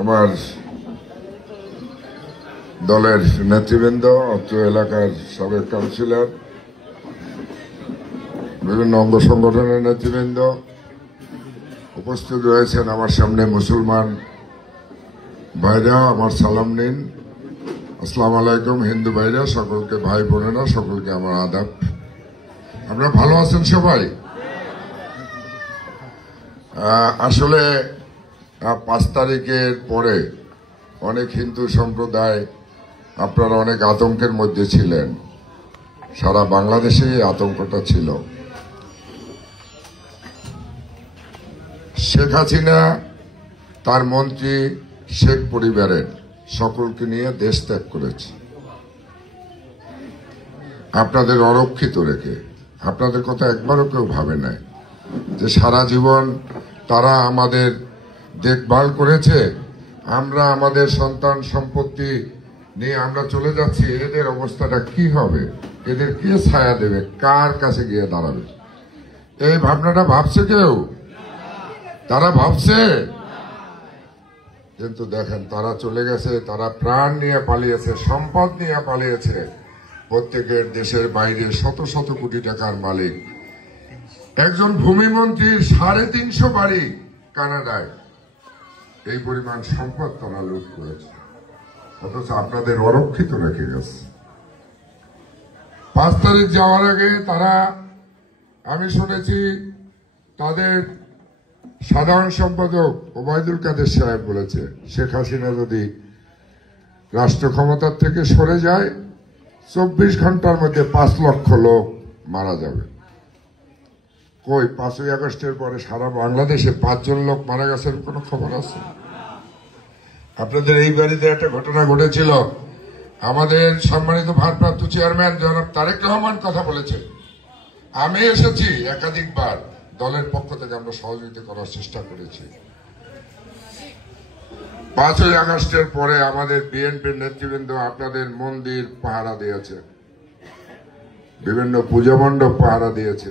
আমার দলের নেতৃবৃন্দ, অত্র এলাকার সাবেক কাউন্সিলর, বিভিন্ন অঙ্গ সংগঠনের নেতৃবৃন্দ উপস্থিত রয়েছেন। আমার সামনে মুসলমান ভাইরা, আমার সালাম নিন। আসসালামু আলাইকুম। হিন্দু ভাইরা সকলকে, ভাই বোনেরা সকলকে আমার আদাব। আপনারা ভালো আছেন সবাই? আসলে 5 তারিখের পরে অনেক হিন্দু সম্প্রদায় আপনারা অনেক আতঙ্কের মধ্যে ছিলেন। সারা বাংলাদেশে আতঙ্কটা ছিল। শেখ হাসিনা তার মন্ত্রী, শেখ পরিবারের সকলকে নিয়ে দেশ ত্যাগ করেছে আপনাদের অরক্ষিত রেখে। আপনাদের কথা একবারও কেউ ভাবে নাই যে সারা জীবন তারা আমাদের দেখভাল করেছে, আমরা আমাদের সন্তান সম্পত্তি নিয়ে আমরা চলে যাচ্ছি, এদের অবস্থাটা কি হবে, এদের কে ছায়া দেবে, কার কাছে গিয়ে দাঁড়াবে, এই ভাবনাটা ভাবছে কেউ? তারা ভাবছে? কিন্তু দেখেন, তারা চলে গেছে, তারা প্রাণ নিয়ে পালিয়েছে, সম্পদ নিয়ে পালিয়েছে। প্রত্যেকের দেশের বাইরে শত শত কোটি টাকার মালিক। একজন ভূমিমন্ত্রীর 350 বাড়ি কানাডায়, এই পরিমাণ সম্পদ তারা লুট করেছে, অথচ আপনাদের অরক্ষিত রেখে গেছে। 5 তারিখ যাওয়ার আগে তারা, আমি শুনেছি তাদের সাধারণ সম্পাদক ওবায়দুল কাদের সাহেব বলেছে, শেখ হাসিনা যদি রাষ্ট্র ক্ষমতার থেকে সরে যায় 24 ঘন্টার মধ্যে 5 লক্ষ লোক মারা যাবে। কই 5ই আগস্টের পরে সারা বাংলাদেশে 5 জন লোক মারা গেছে কোনো খবর আছে? আপনাদের এই বাড়িতে একটা ঘটনা ঘটেছিল। আমাদের সম্মানিত ভারপ্রাপ্ত চেয়ারম্যান জনাব তারেক রহমান কথা বলেছে। আমি এসেছি একাধিকবার, দলের পক্ষ থেকে আমরা সহযোগিতা করার চেষ্টা করেছি। 5ই আগস্টের পরে আমাদের বিএনপির নেতৃবৃন্দ আপনাদের মন্দির পাহারা দিয়েছে, বিভিন্ন পূজা মণ্ডপ পাহারা দিয়েছে,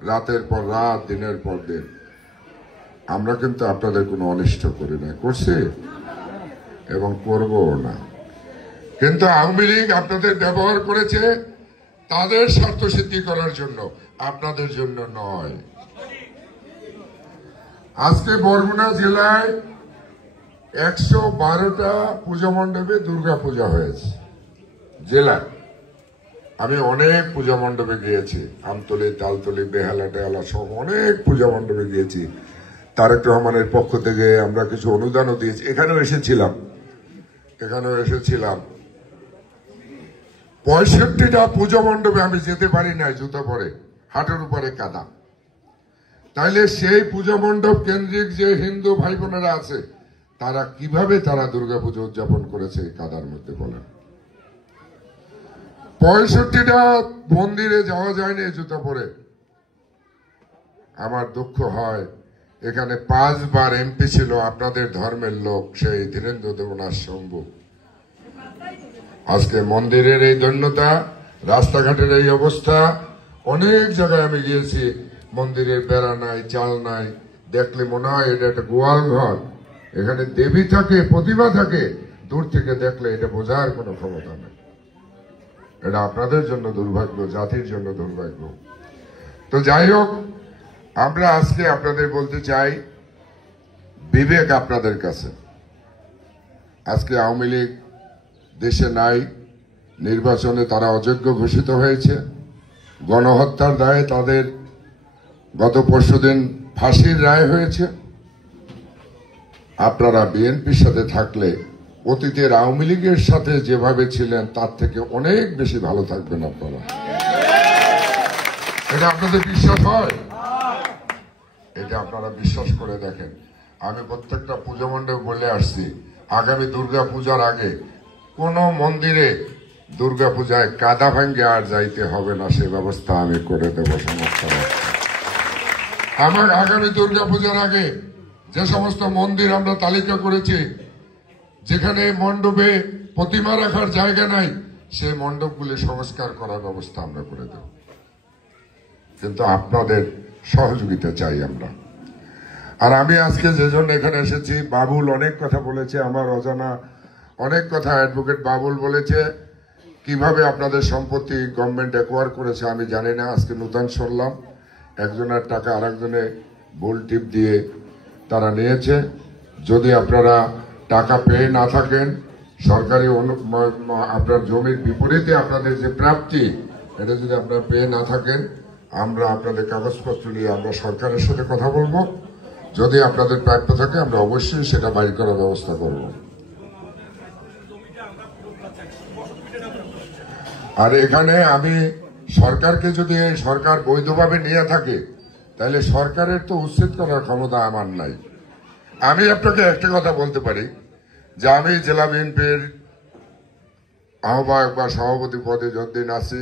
রাতের পর রাত, দিনের পর দিন। আমরা কিন্তু আপনাদের কোনো অনিষ্ট করি না, করছি এবং করবও না। কিন্তু আওয়ামী লীগ আপনাদের ব্যবহার করেছে তাদের স্বার্থ সিদ্ধি করার জন্য, আপনাদের জন্য নয়। আজকে বরগুনা জেলায় 112টা পূজা মণ্ডপে দুর্গা পূজা হয়েছে জেলায়। আমি অনেক পূজা মণ্ডপে গিয়েছি, আমতলী, তালতলী, বেহালা টেহালা সব অনেক পূজা মণ্ডপে গিয়েছি। তারেক রহমানের পক্ষ থেকে আমরা কিছু অনুদানও দিয়েছি। এখানেও এসেছিলাম 65টা পূজা মণ্ডপে আমি যেতে পারি না, জুতো পরে, হাঁটুর উপরে কাদা। তাইলে সেই পূজা মণ্ডপ কেন্দ্রিক যে হিন্দু ভাই বোনেরা আছে, তারা কিভাবে তারা দুর্গাপুজো উদযাপন করেছে এই কাদার মধ্যে বলেন? 65টা মন্দিরে যাওয়া যায়নি জুতো পরে। আমার দুঃখ হয়, এখানে 5 বার এমপি ছিল আপনাদের ধর্মের লোক, সেই ধীরেন্দ্র দেবনাথ শম্ভু। আজকে মন্দিরের এই দৈন্যতা, রাস্তাঘাটের এই অবস্থা। অনেক জায়গায় আমি গিয়েছি, মন্দিরের বেড়া নাই, চাল নাই, দেখলে মনে হয় এটা একটা গোয়াল ঘর। এখানে দেবী থাকে, প্রতিমা থাকে, দূর থেকে দেখলে এটা বোঝার কোনো ক্ষমতা নেই। এটা আপনাদের জন্য দুর্ভাগ্য, জাতির জন্য দুর্ভাগ্য। তো যাই হোক, আমরা আজকে আপনাদের বলতে চাই, বিবেক আপনাদের কাছে। আজকে আওয়ামী লীগ দেশে নাই, নির্বাচনে তারা অযোগ্য ঘোষিত হয়েছে, গণহত্যার দায়ে তাদের গত পরশুদিন ফাঁসির রায় হয়েছে। আপনারা বিএনপির সাথে থাকলে অতীতের আওয়ামী লীগের সাথে যেভাবে ছিলেন তার থেকে অনেক বেশি ভালো থাকবেন আপনারা। এটা আপনাদের বিশ্বাস হয়? এটা আপনারা বিশ্বাস করে দেখেন। আমি প্রত্যেকটা পূজা মণ্ডপে বলে আসছি, আগামী দুর্গা পূজার আগে কোন মন্দিরে দুর্গা পূজায় কাদা ভাঙ্গে আর যাইতে হবে না, সে ব্যবস্থা আমি করে দেব সমস্যা। আমার আগামী দুর্গা পূজার আগে যে সমস্ত মন্দির আমরা তালিকা করেছি, যেখানে মণ্ডপে প্রতিমা রাখার জায়গা নাই, সেই মণ্ডপগুলি সংস্কার করার ব্যবস্থা আমরা করে দেব। কিন্তু আপনাদের সহযোগিতা চাই আমরা। আর আমি আজকে যে জন্য এখানে এসেছি, বাবুল অনেক কথা বলেছে, আমার অজানা অনেক কথা অ্যাডভোকেট বাবুল বলেছে, কিভাবে আপনাদের সম্পত্তি গভর্নমেন্ট অ্যাকোয়ার করেছে আমি জানি না। আজকে নূতন শুনলাম একজনের টাকা আরেকজনে ভুল টিপ দিয়ে তারা নিয়েছে। যদি আপনারা টাকা পেয়ে না থাকেন, সরকারি আপনার জমির বিপরীতে আপনাদের যে প্রাপ্তি, এটা যদি আপনারা পেয়ে না থাকেন, আমরা আপনাদের কাগজপত্র নিয়ে আমরা সরকারের সাথে কথা বলবো। যদি আপনাদের প্রাপ্য থাকে আমরা অবশ্যই সেটা বাইর করার ব্যবস্থা করব। আর এখানে আমি সরকারকে, যদি সরকার বৈধভাবে নিয়ে থাকে, তাহলে সরকারের তো উচ্ছেদ করার ক্ষমতা আমার নাই। আমি আপনাকে একটা কথা বলতে পারি যে আমি জেলা বিএনপির আহ্বায়ক বা সভাপতি পদে যতদিন আছি,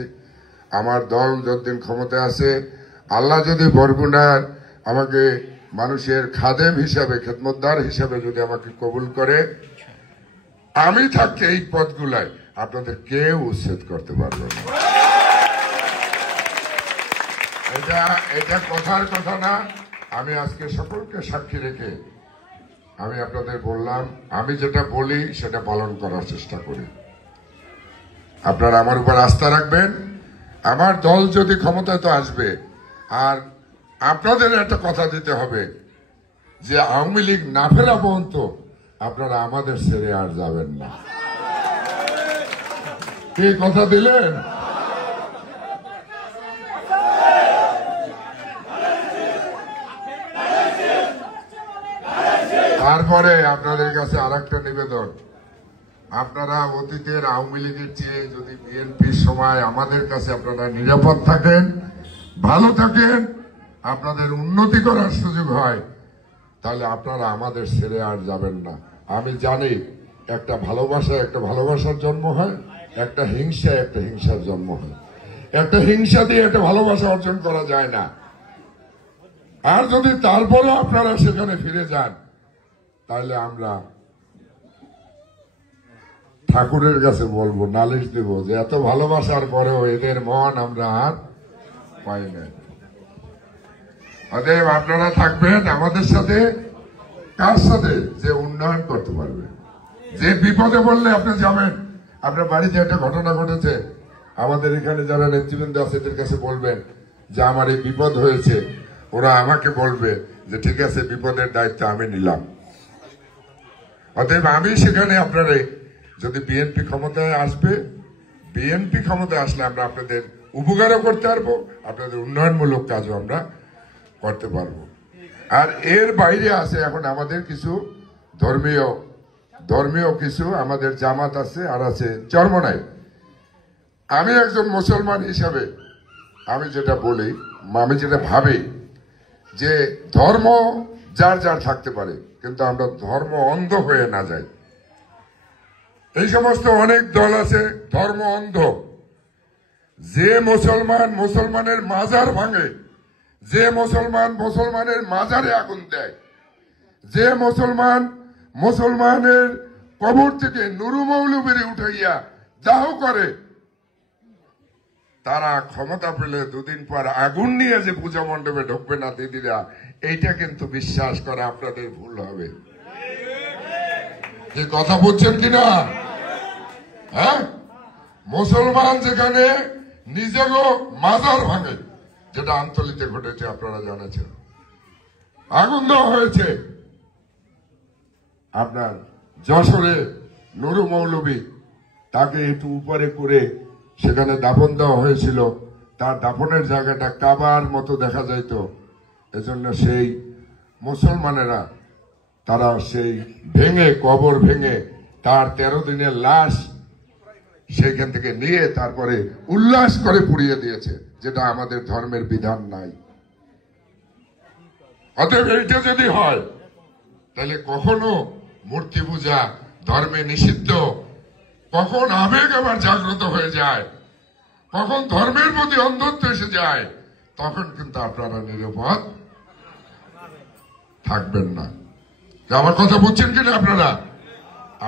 আমার দল যতদিন ক্ষমতায় আছে, আল্লাহ যদি বরগুনার আমাকে মানুষের খাদেম হিসাবে, খেদমতদার হিসাবে যদি আমাকে কবুল করে, আমি থাকতে এই পদগুলায় আপনাদের কেউ উচ্ছেদ করতে পারবে না। এটা কথার কথা না। আমি আজকে সকলকে সাক্ষী রেখে আমি আপনাদের বললাম, আমি যেটা বলি সেটা পালন করার চেষ্টা করি। আপনারা আমার উপর আস্থা রাখবেন। আমার দল যদি ক্ষমতায় তো আসবে, আর আপনাদের একটা কথা দিতে হবে যে আওয়ামী লীগ না ফেরা পর্যন্ত আপনারা আমাদের ছেড়ে আর যাবেন না। কি কথা দিলেন? তারপরে আপনাদের কাছে আরেকটা নিবেদন, আপনারা অতীতের আওয়ামী লীগের চেয়ে যদি বিএনপির সময় আমাদের কাছে আপনারা নিরাপদ থাকেন, ভালো থাকেন, আপনাদের উন্নতি করার সুযোগ হয়, তাহলে আপনারা আমাদের ছেড়ে আর যাবেন না। আমি জানি একটা ভালোবাসার জন্ম হয়, একটা হিংসার জন্ম হয়। একটা হিংসা দিয়ে একটা ভালোবাসা অর্জন করা যায় না। আর যদি তারপরে আপনারা সেখানে ফিরে যান, তাহলে আমরা ঠাকুরের কাছে বলবো, নালিশ দেব যে এত ভালোবাসার পরেও এদের মন আমরা আর পাই না। অতএব আপনারা থাকবেন আমাদের সাথে। কার সাথে? যে উন্নয়ন করতে পারবে, যে বিপদে বললে আপনি যাবেন। আপনার বাড়িতে একটা ঘটনা ঘটেছে, আমাদের এখানে যারা নেতৃবৃন্দ আছে এদের কাছে বলবেন যে আমার এই বিপদ হয়েছে, ওরা আমাকে বলবে যে ঠিক আছে, বিপদের দায়িত্ব আমি নিলাম। অতএব আমি সেখানে আপনারা যদি বিএনপি ক্ষমতায় আসবে, বিএনপি ক্ষমতায় আসলে আমরা আপনাদের উপকারও করতে পারবো, আপনাদের উন্নয়নমূলক কাজও আমরা করতে পারবো। আর এর বাইরে আছে এখন আমাদের কিছু ধর্মীয় কিছু আমাদের জামাত আছে, আর আছে চরমনাই। আমি একজন মুসলমান হিসাবে আমি যেটা বলি, আমি যেটা ভাবি যে ধর্ম যার যার থাকতে পারে, কিন্তু আমরা ধর্ম অন্ধ হয়ে না যাই। এই সমস্ত অনেক দল আছে ধর্ম অন্ধ। যে মুসলমানের মাজার ভাঙে, যে মুসলমানের মাজারে আগুন দেয়, যে মুসলমানের কবর থেকে নুরু মৌলবীরে উঠাইয়া দাহ করে, তারা ক্ষমতা পেলে দুদিন পর আগুন নিয়ে যে পূজা মণ্ডপে ঢুকবে না দিদিরা, এইটা কিন্তু বিশ্বাস করা আপনাদের ভুল হবে। যে কথা বলছেন কিনা? হ্যাঁ, মুসলমান যেখানে নিজেরও মাজার ভাঙে, যেটা আন্তলিতে ঘটেছে আপনারা জানেছেন, আগুন দেওয়া হয়েছে। আপনার যশোরে নুরু মৌলবী, তাকে একটু উপরে করে সেখানে দাফন দেওয়া হয়েছিল। তার দাফনের জায়গাটা কাবার মতো দেখা যাইত। এজন্য সেই মুসলমানেরা তারা সেই কবর ভেঙে তার 13 দিনের লাশ সেইখান থেকে নিয়ে তারপরে উল্লাস করে পুড়িয়ে দিয়েছে, যেটা আমাদের ধর্মের বিধান নাই। অতএব এইটা যদি হয়, তাহলে কখনো মূর্তি পূজা ধর্মে নিষিদ্ধ, কখন আবেগ আবার জাগ্রত হয়ে যায়, কখন ধর্মের প্রতি অন্ধত্ব এসে যায়, তখন কিন্তু আপনারা নিরাপদ থাকবেন না। আমার কথা বুঝছেন কিনা আপনারা?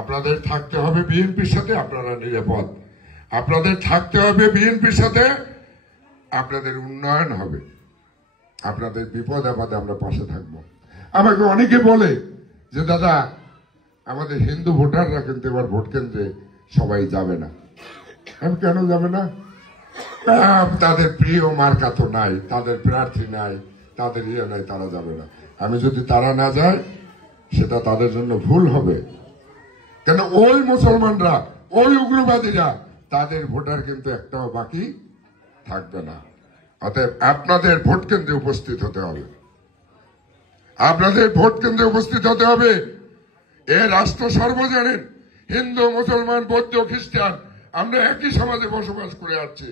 আপনাদের থাকতে হবে বিএনপির সাথে, আপনারা নিরাপদ। আপনাদের থাকতে হবে বিএনপির সাথে, আপনাদের উন্নয়ন হবে, আপনাদের বিপদ আপদে আমরা পাশে থাকবো। আমাকে অনেকে বলে যে দাদা আমাদের হিন্দু ভোটাররা কিন্তু এবার ভোট কেন্দ্রে সবাই যাবে না। আমি কেন যাবে না? তাদের প্রিয় মার্কা তো নাই, তাদের প্রার্থী নাই, তাদের ইয়ে নাই, তারা যাবে না। আমি যদি তারা না যায় সেটা তাদের জন্য ভুল হবে, কেন ওই মুসলমানরা, ওই উগ্রবাদীরা, তাদের ভোটার কিন্তু একটাও বাকি থাকবে না। অতএব আপনাদের ভোট কেন্দ্রে উপস্থিত হতে হবে, আপনাদের ভোট কেন্দ্রে উপস্থিত হতে হবে। এ রাষ্ট্র সর্বজনীন, হিন্দু মুসলমান বৌদ্ধ খ্রিস্টান আমরা একই সমাজে বসবাস করে আসছি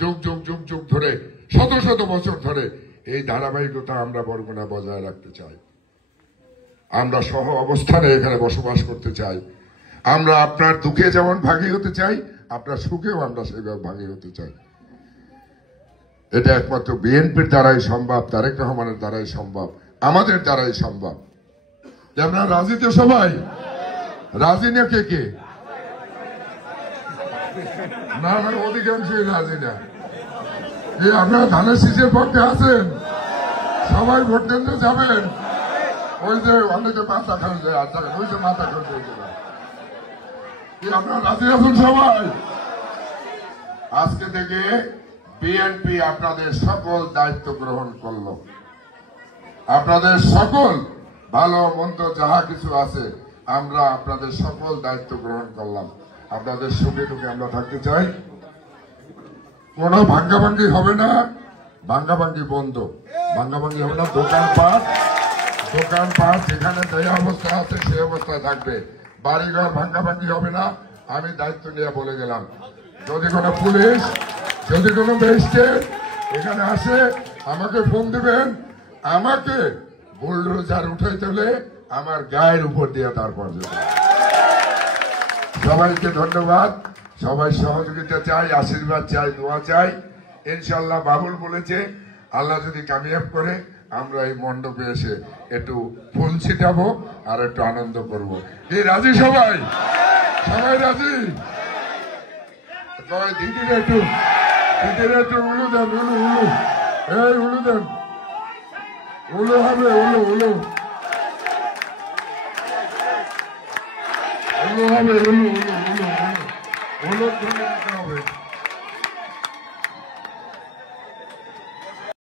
যুগ যুগ যুগ যুগ ধরে, শত শত বছর ধরে। এই ধারাবাহিকতা আমরা বরগুনা বজায় রাখতে চাই। আমরা সহ অবস্থানে এখানে বসবাস করতে চাই। আমরা আপনার দুঃখে যেমন ভাগী হতে চাই, আপনার সুখেও আমরা সেভাবে ভাগী হতে চাই। এটা একমাত্র বিএনপির দ্বারাই সম্ভব, তারেক রহমানের দ্বারাই সম্ভব, আমাদের দ্বারাই সম্ভব। আমরা রাজি তো সবাই? রাজি না কে কে? না, আমার অধিকাংশই রাজি না। আপনারা ধানের শীষের পক্ষে আছেন? সবাই ভোট কেন্দ্রে যাবেন? ওই যে অনেকে মাথা খান যায়, ওই যে মাথা খান আপনারা রাজি আছেন সবাই? আজকে থেকে বিএনপি আপনাদের সকল দায়িত্ব গ্রহণ করলো। আপনাদের সকল ভালো মন্দ যাহা কিছু আছে আমরা আপনাদের সকল দায়িত্ব গ্রহণ করলাম। আপনাদের সুখে দুঃখে আমরা থাকতে চাই। কোন ভাঙ্গাভাঙ্গি হবে না, ভাঙ্গাভাঙ্গি বন্ধ, ভাঙ্গাভাঙ্গি হবে না। দোকানপাট যেখানে যে অবস্থা আছে সেই অবস্থায় থাকবে। বাড়িঘর ভাঙ্গাভাঙ্গি হবে না। আমি দায়িত্ব নিয়ে বলে গেলাম, যদি কোনো পুলিশ, যদি কোনো ম্যাজিস্ট্রেট এখানে আসে আমাকে ফোন দিবেন। আমাকে বুলডোজার উঠাইতে হলে আমার গায়ের উপর দিয়ে তারপর যাবে। সবাইকে ধন্যবাদ। সবাই সহযোগিতা চাই, আশীর্বাদ চাই, দোয়া চাই। ইনশাল্লাহ বাবুল বলেছে আল্লাহ যদি কামিয়াব করে আমরা এই মণ্ডপে এসে একটু ফুল ছিটাবো আর একটু আনন্দ করবো। এই রাজি সবাই? সবাই রাজি? দিদিরা একটু উলু দেন, উলু এই উলু দেন, উলু হবে, উলু হবে, উলু ধ্বনি দিতে হবে।